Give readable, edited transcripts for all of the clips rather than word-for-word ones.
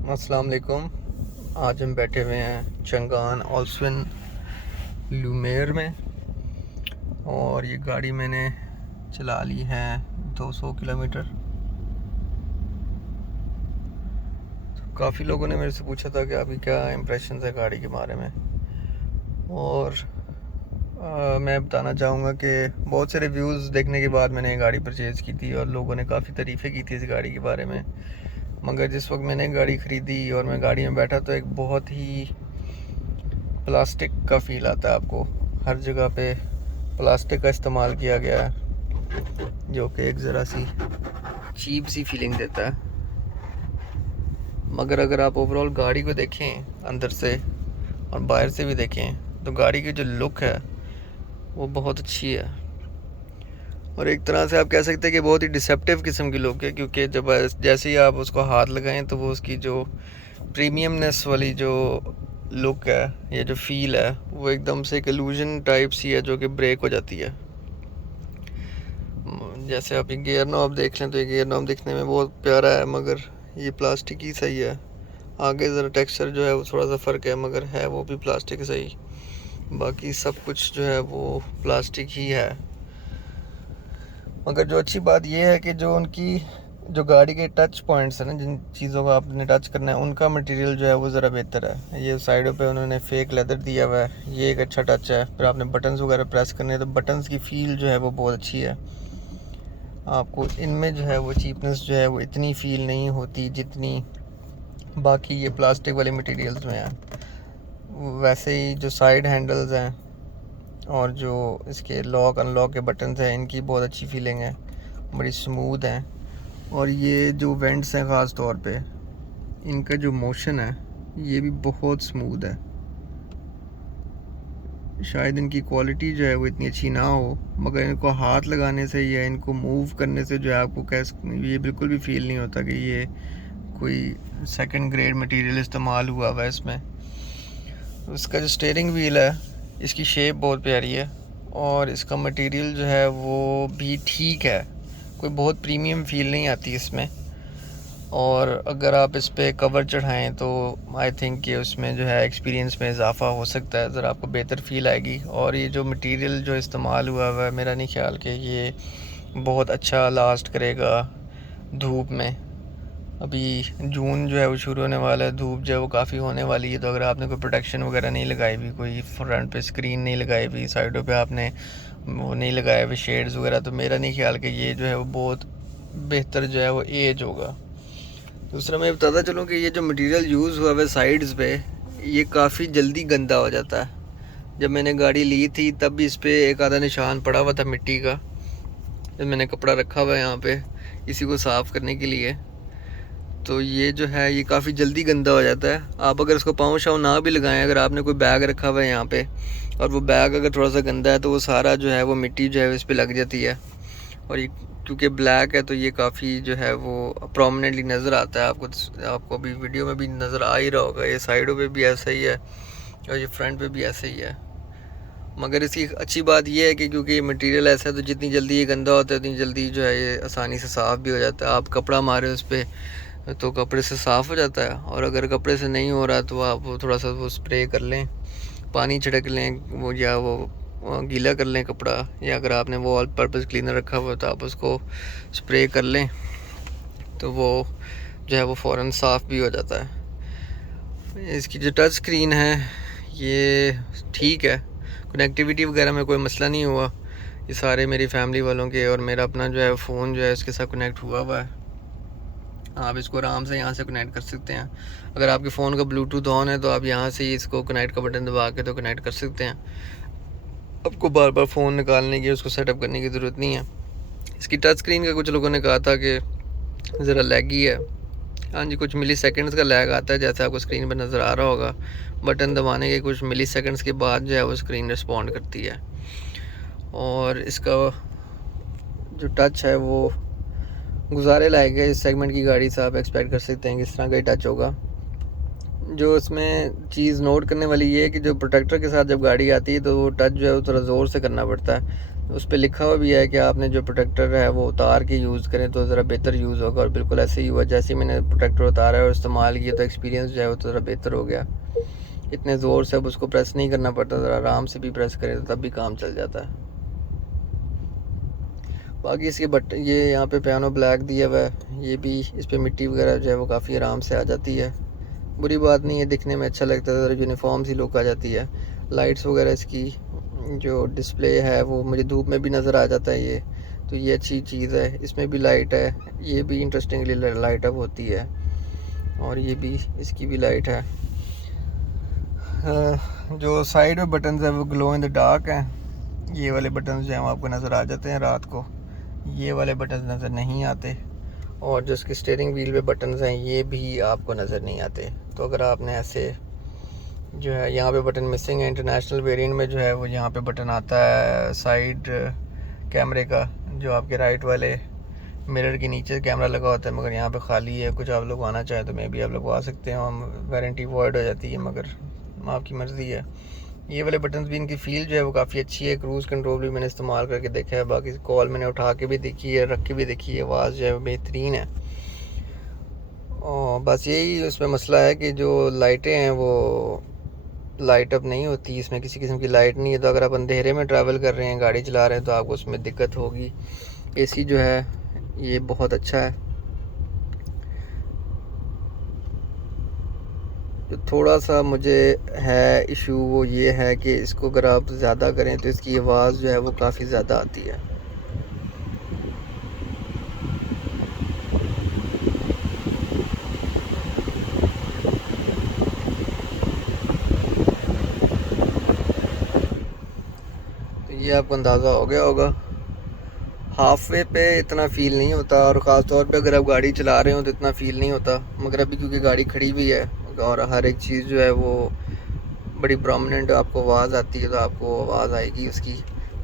अस्सलाम वालेकुम। आज हम बैठे हुए हैं चंगान ऑल्सविन लुमेर में, और ये गाड़ी मैंने चला ली है 200 किलोमीटर। तो काफ़ी लोगों ने मेरे से पूछा था कि आपकी क्या इम्प्रेशन है गाड़ी के बारे में, और मैं बताना चाहूँगा कि बहुत से रिव्यूज़ देखने के बाद मैंने ये गाड़ी परचेज़ की थी और लोगों ने काफ़ी तारीफ़ें की थी इस गाड़ी के बारे में। मगर जिस वक्त मैंने गाड़ी ख़रीदी और मैं गाड़ी में बैठा तो एक बहुत ही प्लास्टिक का फ़ील आता है आपको। हर जगह पे प्लास्टिक का इस्तेमाल किया गया है, जो कि एक ज़रा सी चीप सी फीलिंग देता है। मगर अगर आप ओवरऑल गाड़ी को देखें अंदर से और बाहर से भी देखें तो गाड़ी की जो लुक है वो बहुत अच्छी है, और एक तरह से आप कह सकते हैं कि बहुत ही डिसेप्टिव किस्म की लुक है, क्योंकि जब जैसे ही आप उसको हाथ लगाएं तो वो उसकी जो प्रीमियमनेस वाली जो लुक है या जो फील है वो एकदम से एक इल्यूजन टाइप सी है जो कि ब्रेक हो जाती है। जैसे आप ये गियर नॉब देख लें तो ये गियर नॉब दिखने में बहुत प्यारा है, मगर ये प्लास्टिक ही सही है। आगे ज़रा टेक्सचर जो है वो थोड़ा सा फ़र्क है, मगर है वो भी प्लास्टिक सही। बाकी सब कुछ जो है वो प्लास्टिक ही है। मगर जो अच्छी बात यह है कि जो उनकी जो गाड़ी के टच पॉइंट्स हैं ना, जिन चीज़ों को आपने टच करना है उनका मटेरियल जो है वो ज़रा बेहतर है। ये साइडों पे उन्होंने फेक लेदर दिया हुआ है, ये एक अच्छा टच है। फिर आपने बटन्स वगैरह प्रेस करने हैं तो बटन्स की फील जो है वो बहुत अच्छी है। आपको इनमें जो है वो चीपनेस जो है वो इतनी फील नहीं होती जितनी बाकी ये प्लास्टिक वाले मटेरियल्स में है। वैसे ही जो साइड हैंडल्स हैं और जो इसके लॉक अनलॉक के बटन्स हैं इनकी बहुत अच्छी फीलिंग है, बड़ी स्मूथ हैं। और ये जो वेंट्स हैं ख़ास तौर पे इनका जो मोशन है ये भी बहुत स्मूथ है। शायद इनकी क्वालिटी जो है वो इतनी अच्छी ना हो, मगर इनको हाथ लगाने से या इनको मूव करने से जो है आपको ये बिल्कुल भी फील नहीं होता कि ये कोई सेकंड ग्रेड मटेरियल इस्तेमाल हुआ हुआ है इसमें। इसका जो स्टीयरिंग व्हील है इसकी शेप बहुत प्यारी है, और इसका मटेरियल जो है वो भी ठीक है, कोई बहुत प्रीमियम फील नहीं आती इसमें। और अगर आप इस पर कवर चढ़ाएं तो आई थिंक कि उसमें जो है एक्सपीरियंस में इजाफ़ा हो सकता है, ज़रा आपको बेहतर फील आएगी। और ये जो मटेरियल जो इस्तेमाल हुआ हुआ है मेरा नहीं ख्याल कि ये बहुत अच्छा लास्ट करेगा धूप में। अभी जून जो है वो शुरू होने वाला है, धूप जो है वो काफ़ी होने वाली है, तो अगर आपने कोई प्रोटेक्शन वगैरह नहीं लगाई हुई, कोई फ्रंट पे स्क्रीन नहीं लगाई हुई, साइडों पे आपने वो नहीं लगाए हुए शेड्स वगैरह, तो मेरा नहीं ख्याल कि ये जो है वो बहुत बेहतर जो है वो एज होगा। दूसरा मैं बताता चलूँ कि ये जो मटेरियल यूज़ हुआ है साइड्स पे ये काफ़ी जल्दी गंदा हो जाता है। जब मैंने गाड़ी ली थी तब भी इस पर एक आधा निशान पड़ा हुआ था मिट्टी का, जब मैंने कपड़ा रखा हुआ है यहाँ पे इसी को साफ़ करने के लिए। तो ये जो है ये काफ़ी जल्दी गंदा हो जाता है। आप अगर इसको पाँव शाँव ना भी लगाएं, अगर आपने कोई बैग रखा हुआ है यहाँ पे और वो बैग अगर थोड़ा सा गंदा है तो वो सारा जो है वो मिट्टी जो है इस पर लग जाती है। और ये क्योंकि ब्लैक है तो ये काफ़ी जो है वो प्रोमिनेंटली नज़र आता है आपको अभी वीडियो में भी नज़र आ ही रहा होगा। ये साइडों पे भी ऐसा ही है और ये फ्रंट पे भी ऐसा ही है। मगर इसकी अच्छी बात यह है कि क्योंकि ये मटेरियल ऐसा है तो जितनी जल्दी ये गंदा होता है उतनी जल्दी जो है ये आसानी से साफ़ भी हो जाता है। आप कपड़ा मारे उस पर तो कपड़े से साफ़ हो जाता है, और अगर कपड़े से नहीं हो रहा तो आप थोड़ा सा वो स्प्रे कर लें, पानी छिड़क लें वो, या वो गीला कर लें कपड़ा, या अगर आपने वो ऑल पर्पज़ क्लीनर रखा हुआ तो आप उसको स्प्रे कर लें तो वो जो है वो फ़ौरन साफ़ भी हो जाता है। इसकी जो टच स्क्रीन है ये ठीक है, कनेक्टिविटी वगैरह में कोई मसला नहीं हुआ। ये सारे मेरी फैमिली वालों के और मेरा अपना जो है फ़ोन जो है इसके साथ कनेक्ट हुआ हुआ है। आप इसको आराम से यहाँ से कनेक्ट कर सकते हैं। अगर आपके फ़ोन का ब्लूटूथ ऑन है तो आप यहाँ से ही इसको कनेक्ट का बटन दबा के तो कनेक्ट कर सकते हैं। आपको बार बार फ़ोन निकालने की उसको सेटअप करने की ज़रूरत नहीं है। इसकी टच स्क्रीन का कुछ लोगों ने कहा था कि ज़रा लैगी है। हाँ जी, कुछ मिली सेकेंड्स का लैग आता है, जैसे आपको स्क्रीन पर नज़र आ रहा होगा। बटन दबाने के कुछ मिली सेकेंड्स के बाद जो है वो स्क्रीन रिस्पॉन्ड करती है। और इसका जो टच है वो गुजारे लायक है। इस सेगमेंट की गाड़ी से आप एक्सपेक्ट कर सकते हैं कि इस तरह का ही टच होगा। जो इसमें चीज़ नोट करने वाली ये है कि जो प्रोटेक्टर के साथ जब गाड़ी आती है तो वो टच जो है वो थोड़ा ज़ोर से करना पड़ता है, उस पर लिखा हुआ भी है कि आपने जो प्रोटेक्टर है वो उतार के यूज़ करें तो ज़रा बेहतर यूज़ होगा, और बिल्कुल ऐसे ही हुआ। जैसे ही मैंने प्रोटेक्टर उतारा और इस्तेमाल किया तो एक्सपीरियंस जो है वो तो ज़रा बेहतर हो गया। इतने ज़ोर से अब उसको प्रेस नहीं करना पड़ता, ज़रा आराम से भी प्रेस करें तो तब भी काम चल जाता है। बाकी इसके बट ये यहाँ पे पियानो ब्लैक दिया हुआ है, ये भी इस पर मिट्टी वगैरह जो है वो काफ़ी आराम से आ जाती है। बुरी बात नहीं है, दिखने में अच्छा लगता है, ज़रा यूनिफॉर्म सी लुक आ जाती है। लाइट्स वगैरह इसकी जो डिस्प्ले है वो मुझे धूप में भी नज़र आ जाता है ये, तो ये अच्छी चीज़ है। इसमें भी लाइट है, ये भी इंटरेस्टिंगली लाइट अप होती है, और ये भी इसकी भी लाइट है। जो साइड में बटन्स है वो ग्लो इन द डार्क हैं। ये वाले बटन्स जो हैं वो आपको नज़र आ जाते हैं रात को, ये वाले बटन्स नज़र नहीं आते। और जो इसके स्टीयरिंग व्हील पे बटन्स हैं ये भी आपको नज़र नहीं आते। तो अगर आपने ऐसे जो है यहाँ पे बटन मिसिंग है, इंटरनेशनल वेरिएंट में जो है वो यहाँ पे बटन आता है साइड कैमरे का, जो आपके राइट वाले मिरर के नीचे कैमरा लगा होता है, मगर यहाँ पे खाली है। कुछ आप लोग आना चाहें तो मे भी आप लोग आ सकते हैं, वारंटी वॉइड हो जाती है, मगर आपकी मर्ज़ी है। ये वाले बटन्स भी, इनकी फील जो है वो काफ़ी अच्छी है। क्रूज़ कंट्रोल भी मैंने इस्तेमाल करके देखा है, बाकी कॉल मैंने उठा के भी देखी है, रख के भी देखी है, आवाज़ जो है वो बेहतरीन है। और बस यही उसमें मसला है कि जो लाइटें हैं वो लाइट अप नहीं होती, इसमें किसी किस्म की लाइट नहीं है। तो अगर आप अंधेरे में ट्रैवल कर रहे हैं, गाड़ी चला रहे हैं, तो आपको उसमें दिक्कत होगी। एसी जो है ये बहुत अच्छा है। जो थोड़ा सा मुझे है इशू वो ये है कि इसको अगर आप ज़्यादा करें तो इसकी आवाज़ जो है वो काफ़ी ज़्यादा आती है। तो ये आपको अंदाज़ा हो गया होगा। हाफ वे पे इतना फ़ील नहीं होता, और ख़ास तौर पे अगर आप गाड़ी चला रहे हो तो इतना फ़ील नहीं होता। मगर अभी क्योंकि गाड़ी खड़ी हुई है और हर एक चीज़ जो है वो बड़ी प्रोमिनेंट आपको आवाज़ आती है, तो आपको आवाज़ आएगी उसकी।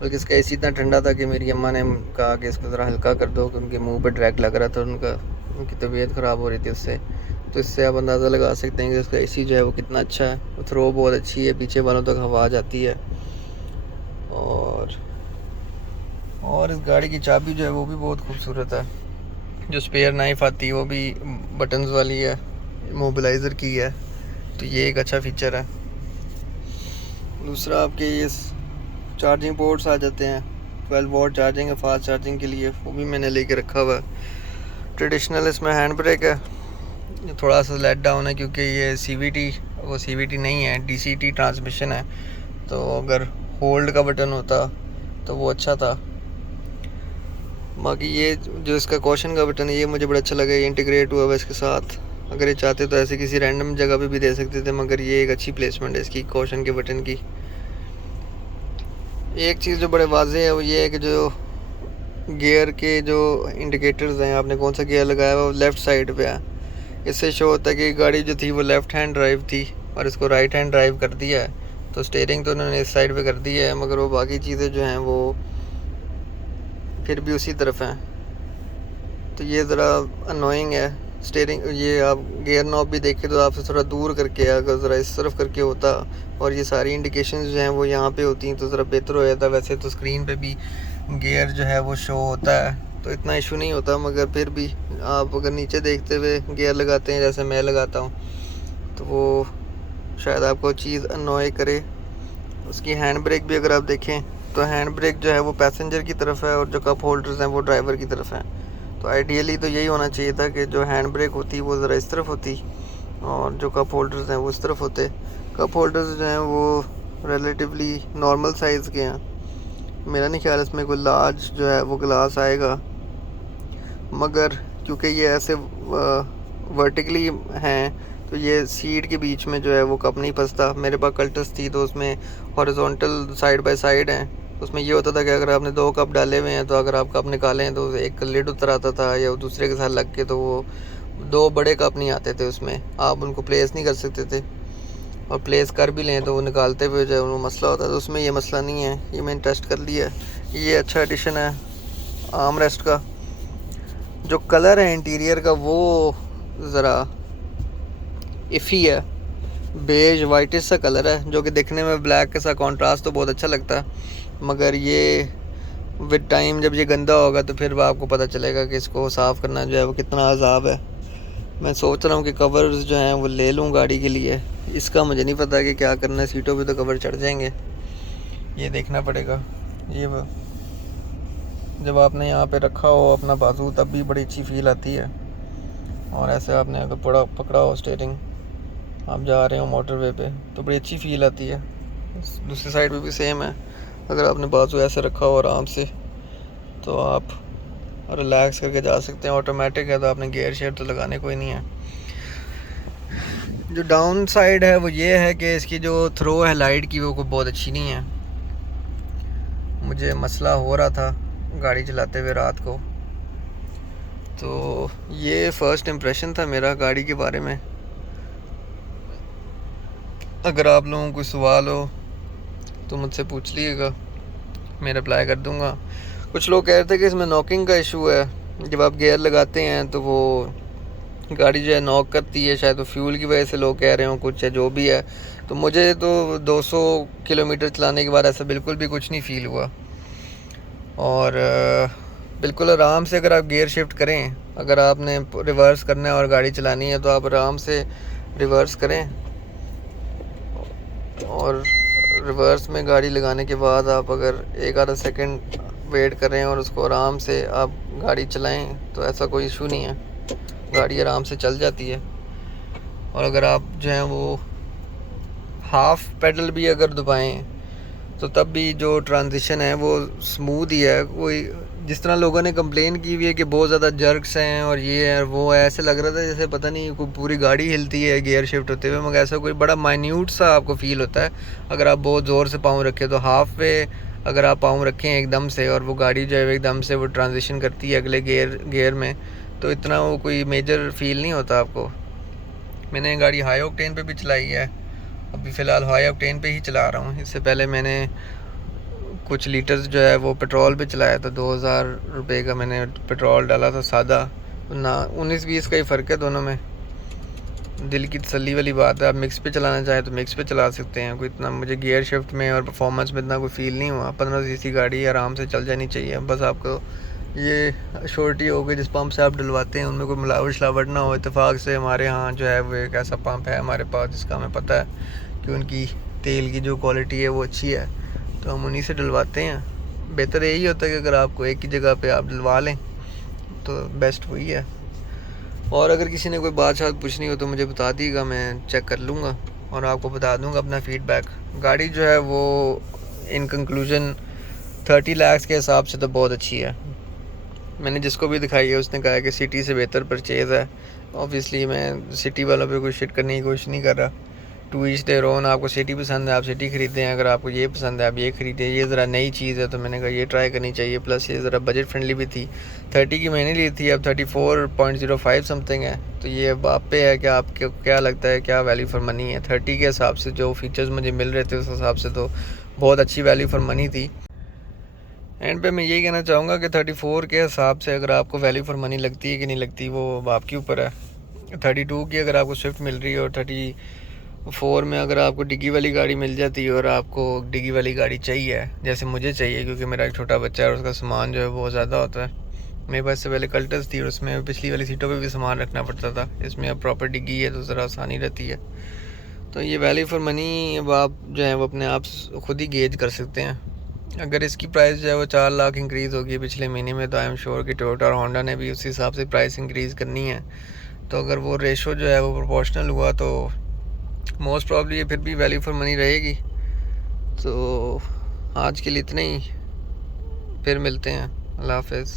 बल्कि इसका एसी इतना ठंडा था कि मेरी अम्मा ने कहा कि इसको ज़रा हल्का कर दो, कि उनके मुंह पे डायरेक्ट लग रहा था, उनकी तबीयत ख़राब हो रही थी उससे। तो इससे आप अंदाज़ा लगा सकते हैं कि इसका एसी जो है वो कितना अच्छा है। थ्रो बहुत अच्छी है, पीछे वालों तक हवा जाती है। और इस गाड़ी की चाबी जो है वो भी बहुत खूबसूरत है। जो स्पेयर नाइफ आती है वो भी बटन्स वाली है, मोबिलाइज़र की है, तो ये एक अच्छा फ़ीचर है। दूसरा आपके ये चार्जिंग पोर्ट्स आ जाते हैं, 12 वॉट चार्जिंग है फास्ट चार्जिंग के लिए, वो भी मैंने लेके रखा हुआ है। ट्रेडिशनल इसमें हैंड ब्रेक है, थोड़ा सा लेट डाउन है क्योंकि ये CVT नहीं है, DCT ट्रांसमिशन है। तो अगर होल्ड का बटन होता तो वो अच्छा था। बाकी ये जो इसका कॉशन का बटन है ये मुझे बड़ा अच्छा लगा, ये इंटीग्रेट हुआ है इसके साथ। अगर ये चाहते तो ऐसे किसी रैंडम जगह पे भी दे सकते थे, मगर ये एक अच्छी प्लेसमेंट है इसकी कॉशन के बटन की। एक चीज़ जो बड़े वाजे है वो ये है कि जो गियर के जो इंडिकेटर्स हैं, आपने कौन सा गियर लगाया है वो लेफ़्ट साइड पे है। इससे शो होता है कि गाड़ी जो थी वो लेफ़्ट हैंड ड्राइव थी और इसको राइट हैंड ड्राइव कर दिया है। तो स्टीयरिंग तो उन्होंने इस साइड पे कर दी है, मगर वो बाकी चीज़ें जो हैं वो फिर भी उसी तरफ हैं। तो ये ज़रा अनोइंग है। स्टीयरिंग ये आप गियर नॉब भी देखें तो आपसे थोड़ा दूर करके, अगर ज़रा इस तरफ करके होता और ये सारी इंडिकेशंस जो हैं वो यहाँ पे होती हैं तो ज़रा बेहतर हो जाता। वैसे तो स्क्रीन पे भी गियर जो है वो शो होता है तो इतना इशू नहीं होता, मगर फिर भी आप अगर नीचे देखते हुए गियर लगाते हैं जैसे मैं लगाता हूँ तो वो शायद आपको चीज़ अनॉय करे। उसकी हैंड ब्रेक भी अगर आप देखें तो हैंड ब्रेक जो है वो पैसेंजर की तरफ है और जो कप होल्डर्स हैं वो ड्राइवर की तरफ हैं। तो आइडियली तो यही होना चाहिए था कि जो हैंड ब्रेक होती वो ज़रा इस तरफ होती और जो कप होल्डर्स हैं वो इस तरफ होते। कप होल्डर्स जो हैं वो रिलेटिवली नॉर्मल साइज़ के हैं, मेरा नहीं ख्याल इसमें कोई लार्ज जो है वो ग्लास आएगा, मगर क्योंकि ये ऐसे वर्टिकली हैं तो ये सीट के बीच में जो है वो कप नहीं फंसता। मेरे पास कल्टस थी तो उसमें हॉरिजॉन्टल साइड बाय साइड हैं, उसमें ये होता था कि अगर आपने 2 कप डाले हुए हैं तो अगर आप कप निकालें तो एक लिड उतर आता था या दूसरे के साथ लग के, तो वो 2 बड़े कप नहीं आते थे उसमें, आप उनको प्लेस नहीं कर सकते थे, और प्लेस कर भी लें तो वो निकालते हुए जो वो मसला होता है। तो उसमें ये मसला नहीं है, ये मैंने टेस्ट कर लिया है। ये अच्छा एडिशन है आर्म रेस्ट का। जो कलर है इंटीरियर का वो ज़रा इफ़ी है, बेज वाइटिश सा कलर है जो कि देखने में ब्लैक के साथ कॉन्ट्रास्ट तो बहुत अच्छा लगता है, मगर ये विद टाइम जब ये गंदा होगा तो फिर आपको पता चलेगा कि इसको साफ़ करना जो है वो कितना अज़ाब है। मैं सोच रहा हूँ कि कवर्स जो हैं वो ले लूँ गाड़ी के लिए। इसका मुझे नहीं पता कि क्या करना है, सीटों पे तो कवर चढ़ जाएंगे, ये देखना पड़ेगा। ये वो जब आपने यहाँ पे रखा हो अपना बाजू तब भी बड़ी अच्छी फील आती है, और ऐसे आपने अगर पकड़ा हो स्टीयरिंग, आप जा रहे हो मोटरवे पे तो बड़ी अच्छी फील आती है। दूसरी साइड पे भी सेम है, अगर आपने बाजू ऐसे रखा हो आराम से तो आप रिलैक्स करके जा सकते हैं। ऑटोमेटिक है तो आपने गियर शेयर तो लगाने कोई नहीं है। जो डाउन साइड है वो ये है कि इसकी जो थ्रो है लाइट की वो बहुत अच्छी नहीं है। मुझे मसला हो रहा था गाड़ी चलाते हुए रात को, तो ये फ़र्स्ट इम्प्रेशन था मेरा गाड़ी के बारे में। अगर आप लोगों को सवाल हो तो मुझसे पूछ लीजिएगा, मैं रिप्लाई कर दूंगा। कुछ लोग कह रहे थे कि इसमें नॉकिंग का इशू है, जब आप गियर लगाते हैं तो वो गाड़ी जो है नॉक करती है, शायद तो फ्यूल की वजह से लोग कह रहे हो कुछ है, जो भी है। तो मुझे तो 200 किलोमीटर चलाने के बाद ऐसा बिल्कुल भी कुछ नहीं फ़ील हुआ, और बिल्कुल आराम से अगर आप गियर शिफ्ट करें, अगर आपने रिवर्स करना है और गाड़ी चलानी है तो आप आराम से रिवर्स करें, और रिवर्स में गाड़ी लगाने के बाद आप अगर एक आधा सेकंड वेट करें और उसको आराम से आप गाड़ी चलाएं तो ऐसा कोई इशू नहीं है, गाड़ी आराम से चल जाती है। और अगर आप जो है वो हाफ पेडल भी अगर दबाएं तो तब भी जो ट्रांजिशन है वो स्मूथ ही है। कोई जिस तरह लोगों ने कंप्लेन की हुई है कि बहुत ज़्यादा जर्क्स हैं और ये है वो है, ऐसे लग रहा था जैसे पता नहीं कोई पूरी गाड़ी हिलती है गियर शिफ्ट होते हुए, मगर ऐसा कोई बड़ा माइन्यूट सा आपको फील होता है अगर आप बहुत ज़ोर से पाँव रखें। तो हाफ वे अगर आप पाँव रखें एकदम से और वो गाड़ी जो है एकदम से वो ट्रांजिशन करती है अगले गियर में, तो इतना वो कोई मेजर फील नहीं होता आपको। मैंने गाड़ी हाई ऑक्टेन पे भी चलाई है, अभी फ़िलहाल हाई ऑक्टेन पे ही चला रहा हूँ। इससे पहले मैंने कुछ लीटर्स जो है वो पेट्रोल पे चलाया था, 2000 रुपये का मैंने पेट्रोल डाला था सादा ना, 19-20 का ही फ़र्क है दोनों में। दिल की तसल्ली वाली बात है, आप मिक्स पे चलाना चाहें तो मिक्स पे चला सकते हैं। कोई इतना मुझे गियर शिफ्ट में और परफॉर्मेंस में इतना कोई फ़ील नहीं हुआ। 15 सीसी गाड़ी आराम से चल जानी चाहिए, बस आपको ये श्योरिटी हो गई जिस पंप से आप डलवाते हैं उनमें कोई मिलावट शलावट ना हो। इत्तेफाक से हमारे यहाँ जो है वो एक ऐसा पंप है हमारे पास जिसका हमें पता है कि उनकी तेल की जो क्वालिटी है वो अच्छी है, तो हम उन्हीं से डलवाते हैं। बेहतर यही होता है कि अगर आपको एक ही जगह पे आप डलवा लें तो बेस्ट वही है। और अगर किसी ने कोई बात शायद पूछनी हो तो मुझे बता दीजिएगा, मैं चेक कर लूँगा और आपको बता दूँगा अपना फ़ीडबैक। गाड़ी जो है वो इन कंक्लूजन 30 लाख के हिसाब से तो बहुत अच्छी है। मैंने जिसको भी दिखाई है उसने कहा कि सिटी से बेहतर परचेज़ है। ऑब्वियसली मैं सिटी वालों पे कोई शिट करने की कोशिश नहीं कर रहा। टू ईच देयर ओन, आपको सिटी पसंद है आप सिटी ख़रीदें, अगर आपको ये पसंद है आप ये ख़रीदें। ये ज़रा नई चीज़ है तो मैंने कहा ये ट्राई करनी चाहिए, प्लस ये ज़रा बजट फ्रेंडली भी थी। 30 की मैंने ली थी, अब 34.05 समथिंग है। तो ये अब आप पे है कि आपको क्या लगता है क्या वैल्यू फॉर मनी है। 30 के हिसाब से जो फीचर्स मुझे मिल रहे थे उस हिसाब से तो बहुत अच्छी वैल्यू फॉर मनी थी। एंड पे मैं यही कहना चाहूँगा कि 34 के हिसाब से अगर आपको वैल्यू फॉर मनी लगती है कि नहीं लगती वो आपके ऊपर है। 32 की अगर आपको स्विफ्ट मिल रही है और 34 में अगर आपको डिग्गी वाली गाड़ी मिल जाती है और आपको डिग्गी वाली गाड़ी चाहिए जैसे मुझे चाहिए, क्योंकि मेरा एक छोटा बच्चा है और उसका सामान जो है बहुत ज़्यादा होता है। मेरे पास से पहले कल्टस थी और उसमें पिछली वाली सीटों पे भी सामान रखना पड़ता था, इसमें अब प्रॉपर डिग्गी है तो ज़रा आसानी रहती है। तो ये वैल्यू फॉर मनी अब आप जो है वो अपने आप खुद ही गेज कर सकते हैं। अगर इसकी प्राइस जो है वो 4 लाख इंक्रीज़ होगी पिछले महीने में, तो आई एम श्योर कि टोयोटा और होंडा ने भी उसी हिसाब से प्राइस इंक्रीज़ करनी है। तो अगर वो रेशो जो है वो प्रोपोर्शनल हुआ तो मोस्ट प्रॉब्ली ये फिर भी वैल्यू फॉर मनी रहेगी। तो आज के लिए इतना ही, फिर मिलते हैं, अल्लाह हाफ़िज़।